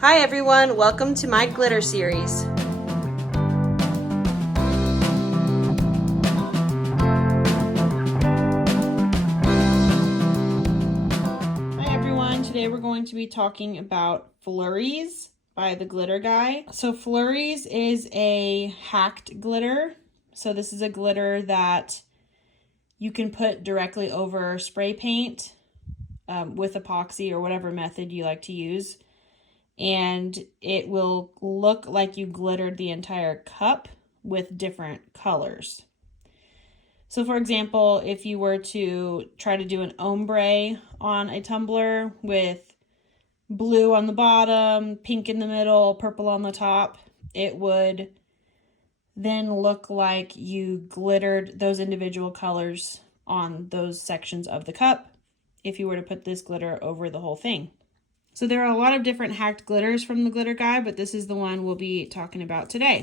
Hi everyone, welcome to my glitter series. Hi everyone, today we're going to be talking about Flurries by the Glitter Guy. So Flurries is a hacked glitter. So this is a glitter that you can put directly over spray paint with epoxy or whatever method you like to use. And it will look like you glittered the entire cup with different colors. So for example, if you were to try to do an ombre on a tumbler with blue on the bottom, pink in the middle, purple on the top, it would then look like you glittered those individual colors on those sections of the cup if you were to put this glitter over the whole thing. So there are a lot of different hacked glitters from the Glitter Guy, but this is the one we'll be talking about today.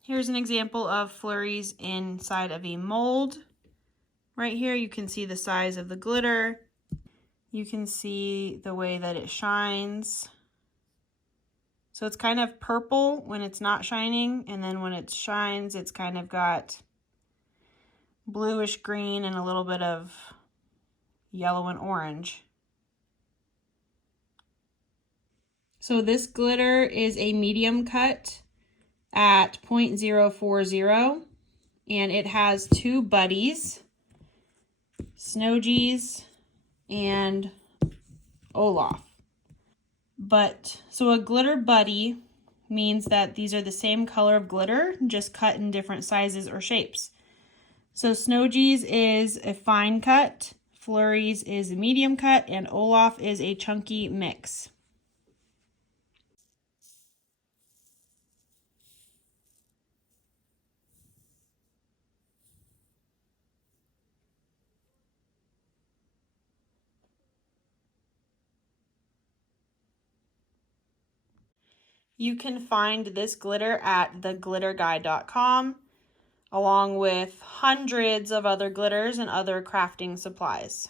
Here's an example of Flurries inside of a mold. Right here you can see the size of the glitter. You can see the way that it shines. So it's kind of purple when it's not shining, and then when it shines, it's kind of got bluish green and a little bit of yellow and orange. So this glitter is a medium cut at 0.040, and it has two buddies, snowgies and olaf. So a glitter buddy means that these are the same color of glitter, just cut in different sizes or shapes. So snowgies is a fine cut, Flurries is a medium cut, and olaf is a chunky mix. You can find this glitter at theglitterguy.com, along with hundreds of other glitters and other crafting supplies.